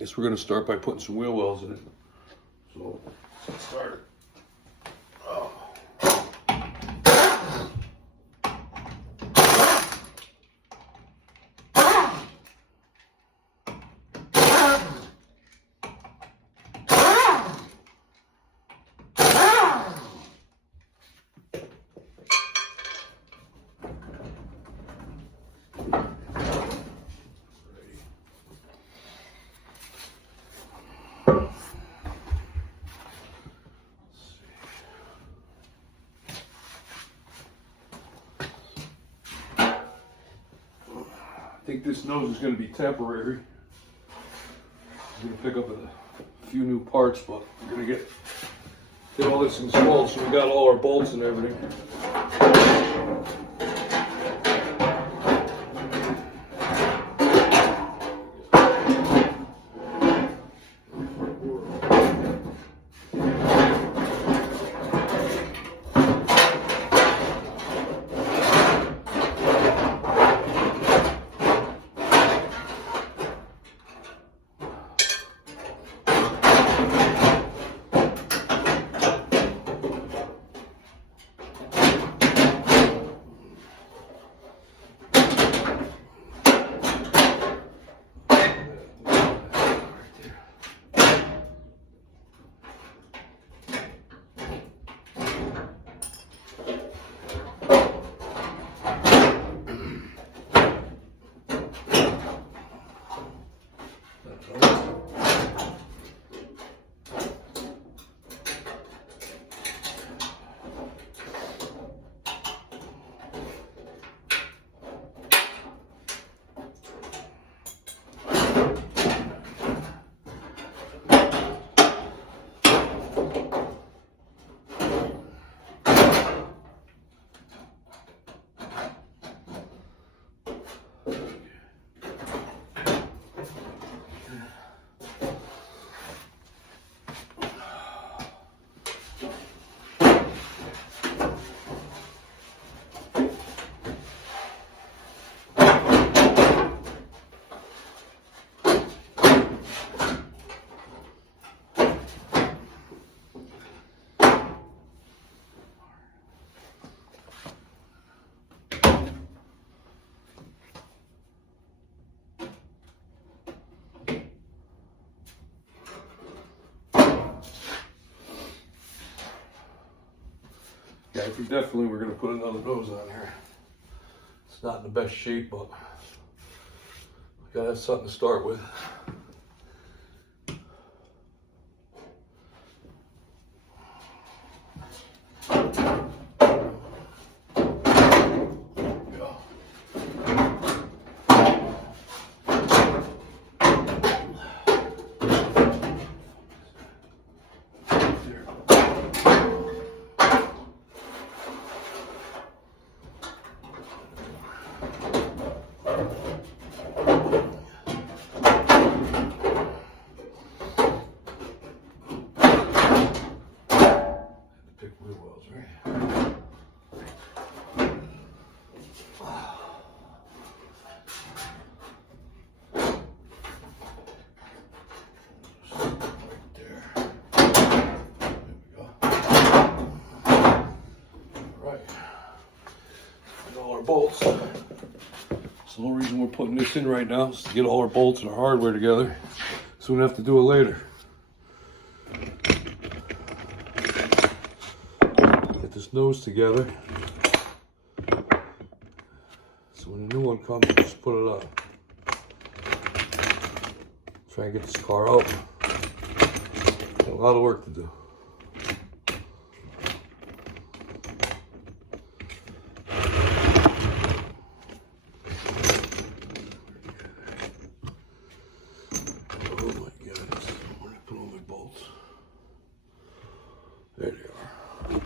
Guess we're gonna start by putting some wheel wells in it. So let's start. Oh. I think this nose is going to be temporary. I'm going to pick up a few new parts, but we're going to get all this installed so we got all our bolts and everything. Yeah, I think definitely we're going to put another nose on here. It's not in the best shape, but we got to have something to start with. Bolts. So the whole reason we're putting this in right now is to get all our bolts and our hardware together so we don't have to do it later. Get this nose together so when the new one comes, just put it up. Try and get this car out. Got a lot of work to do. There they are.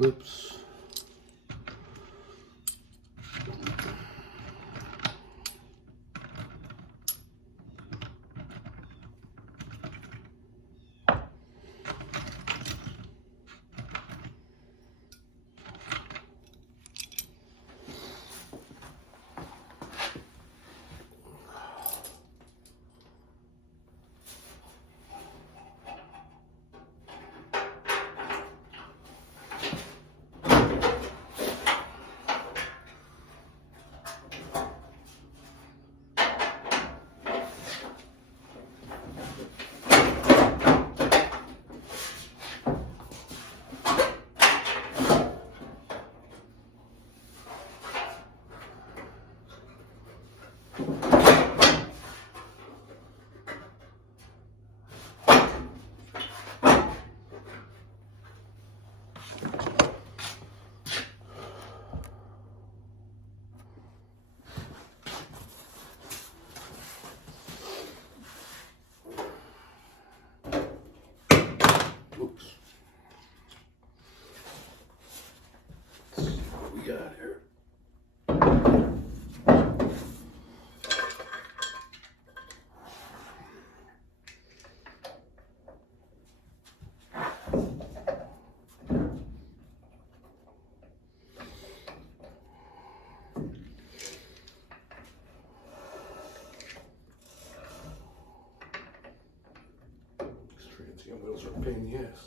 clips. Oops. Let's see what we got here. Transient wheels are a pain in the ass.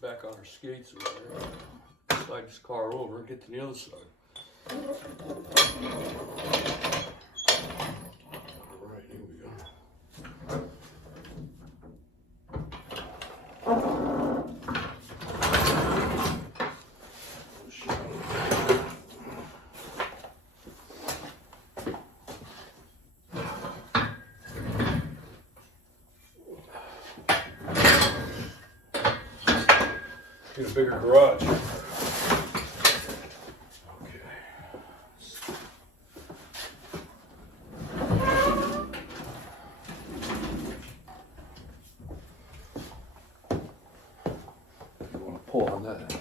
Back on our skates over there. Slide this car over and get to the other side. Alright, here we go. Get a bigger garage. Okay. You want to pull on that.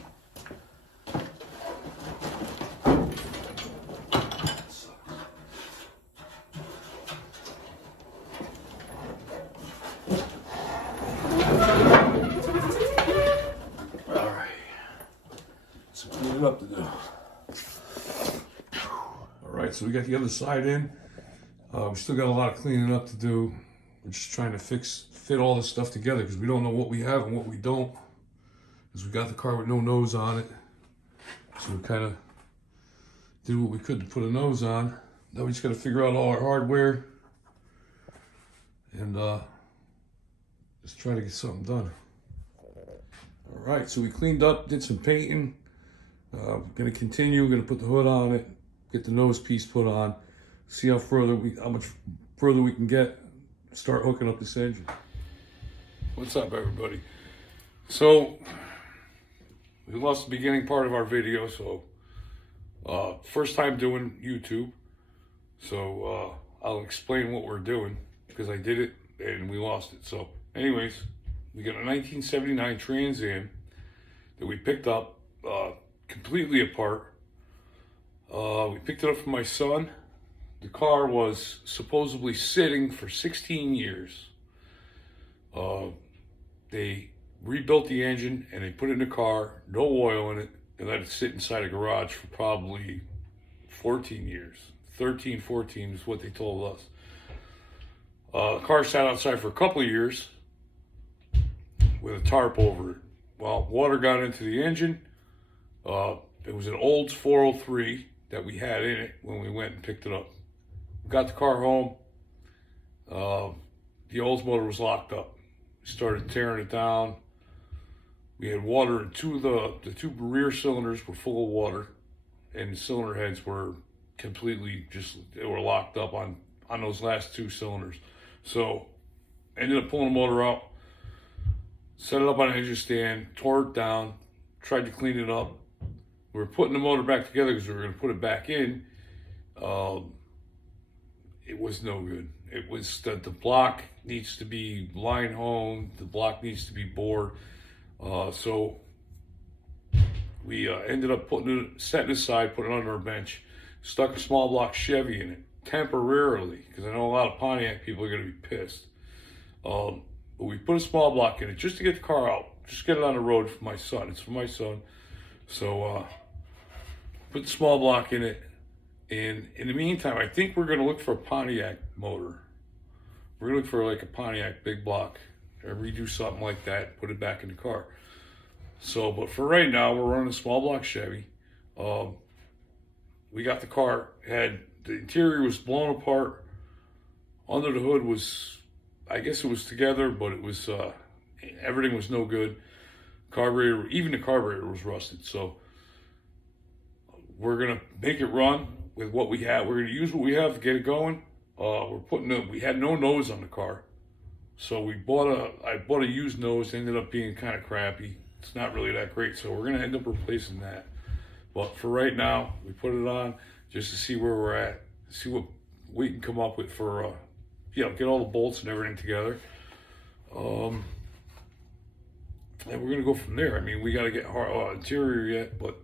Up to do. All right, so we got the other side in. We still got a lot of cleaning up to do. We're just trying to fit all this stuff together because we don't know what we have and what we don't. Because we got the car with no nose on it, so we kind of did what we could to put a nose on. Now we just got to figure out all our hardware and just try to get something done. All right, so we cleaned up, did some painting. We're going to continue. We're going to put the hood on it, get the nose piece put on, see how much further we can get, start hooking up this engine. What's up, everybody? So, we lost the beginning part of our video, so first time doing YouTube, so I'll explain what we're doing because I did it and we lost it. So, anyways, we got a 1979 Trans Am that we picked up. Completely apart. We picked it up from my son. The car was supposedly sitting for 16 years. They rebuilt the engine and they put it in the car, no oil in it, and let it sit inside a garage for probably 14 years. 13, 14 is what they told us. The car sat outside for a couple of years with a tarp over it. Well, water got into the engine. It was an Olds 403 that we had in it when we went and picked it up. We got the car home. The Olds motor was locked up. We started tearing it down. We had water in the two rear cylinders were full of water, and the cylinder heads were completely they were locked up on those last two cylinders. So ended up pulling the motor out, set it up on an engine stand, tore it down, tried to clean it up. We were putting the motor back together because we were going to put it back in. It was no good. It was that the block needs to be line honed, the block needs to be bored. So we ended up setting it aside, putting it under a bench, stuck a small block Chevy in it temporarily, because I know a lot of Pontiac people are going to be pissed. But we put a small block in it just to get the car out, just get it on the road for my son. It's for my son. So put the small block in it. And in the meantime, I think we're going to look for a Pontiac motor. We're going to look for like a Pontiac big block, or redo something like that, put it back in the car. So, but for right now, we're running a small block Chevy. We got the car, the interior was blown apart. Under the hood was, I guess it was together, but it was, everything was no good. Carburetor, even the carburetor was rusted. So we're going to make it run with what we have. We're going to use what we have to get it going. We had no nose on the car. So I bought a used nose, ended up being kind of crappy. It's not really that great, so we're gonna end up replacing that. But for right now, we put it on just to see where we're at, see what we can come up with for, get all the bolts and everything together. And we're gonna go from there. I mean, we gotta get our interior yet, but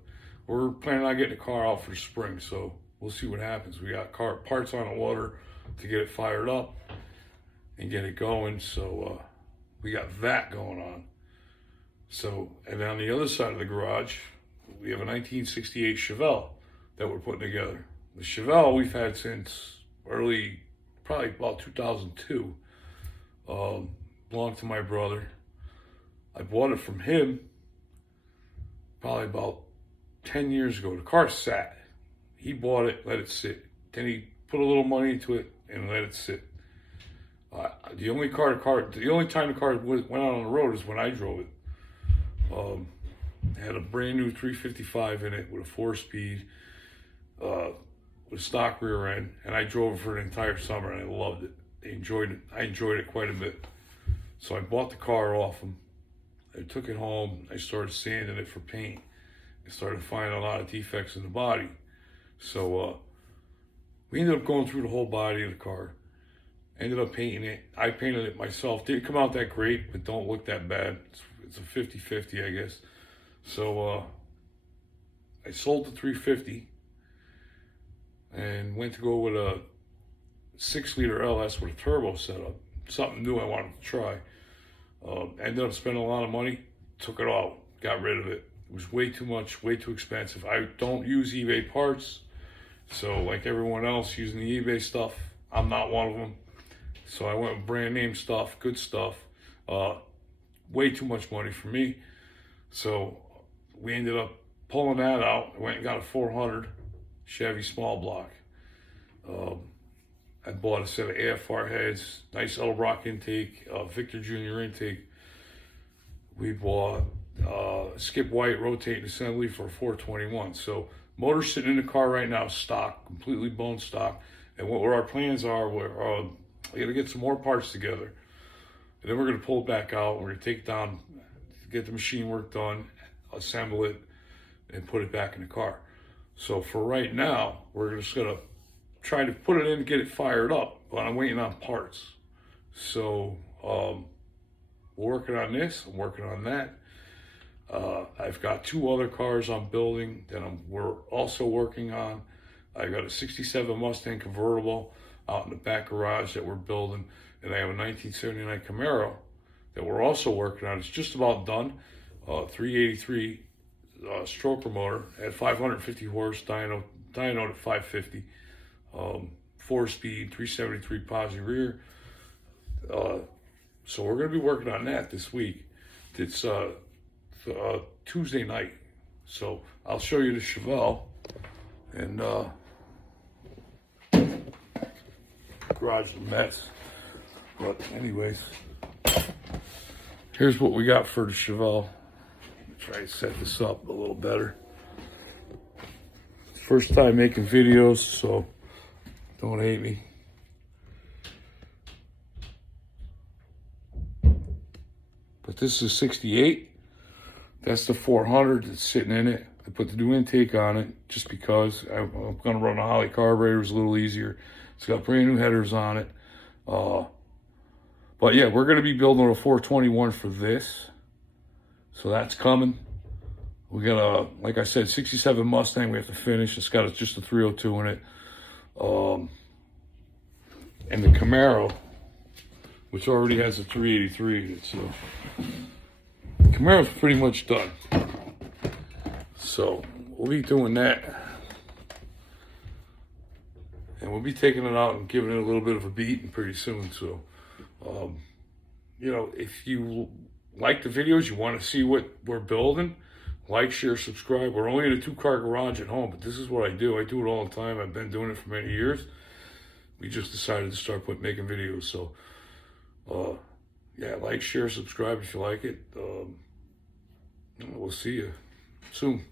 we're planning on getting the car out for spring, so we'll see what happens. We got parts on the water to get it fired up and get it going. So we got that going on. So, and on the other side of the garage, we have a 1968 Chevelle that we're putting together. The Chevelle we've had since probably about 2002. Belonged to my brother. I bought it from him probably about 10 years ago. The car sat. He bought it, let it sit. Then he put a little money into it and let it sit. The only time the car went out on the road is when I drove it. It had a brand new 355 in it with a 4-speed, with a stock rear end, and I drove it for an entire summer and I loved it. I enjoyed it quite a bit. So I bought the car off him. I took it home. I started sanding it for paint. I started finding a lot of defects in the body. So we ended up going through the whole body of the car. Ended up painting it. I painted it myself. Didn't come out that great, but don't look that bad. It's a 50-50, I guess. So I sold the 350 and went to go with a 6-liter LS with a turbo setup. Something new I wanted to try. Ended up spending a lot of money. Took it all. Got rid of it. It was way too much, way too expensive. I don't use eBay parts. So like everyone else using the eBay stuff, I'm not one of them. So I went with brand name stuff, good stuff. Way too much money for me. So we ended up pulling that out. I went and got a 400 Chevy small block. I bought a set of AFR heads, nice Edelbrock intake, Victor Jr. intake. We bought Skip White rotating assembly for a 421. So motor sitting in the car right now, stock, completely bone stock. And what our plans are, we're going to get some more parts together. And then we're going to pull it back out. We're going to take it down, get the machine work done, assemble it, and put it back in the car. So for right now, we're just going to try to put it in and get it fired up. But I'm waiting on parts. So we're working on this. I'm working on that. I've got 2 other cars I'm building that we're also working on. I got a 67 Mustang convertible out in the back garage that we're building. And I have a 1979 Camaro that we're also working on. It's just about done. 383 stroker motor at 550 horse dyno dyno at 550. 4-speed, 373 posi rear. So we're going to be working on that this week. It's Tuesday night. So I'll show you the Chevelle. And garage is a mess. But anyways, here's what we got for the Chevelle. Try to set this up a little better. First time making videos, so don't hate me. But this is 68. That's the 400 that's sitting in it. I put the new intake on it just because I'm going to run a Holley carburetor. It's a little easier. It's got brand new headers on it. But yeah, we're going to be building a 421 for this. So that's coming. We got a, like I said, 67 Mustang we have to finish. It's got just a 302 in it. And the Camaro, which already has a 383 in it. So the Camaro's pretty much done. So we'll be doing that. And we'll be taking it out and giving it a little bit of a beating pretty soon. So, you know, if you like the videos, you want to see what we're building, like, share, subscribe. We're only in a 2-car garage at home, but this is what I do. I do it all the time. I've been doing it for many years. We just decided to start making videos. So, yeah, like, share, subscribe if you like it. We'll see you soon.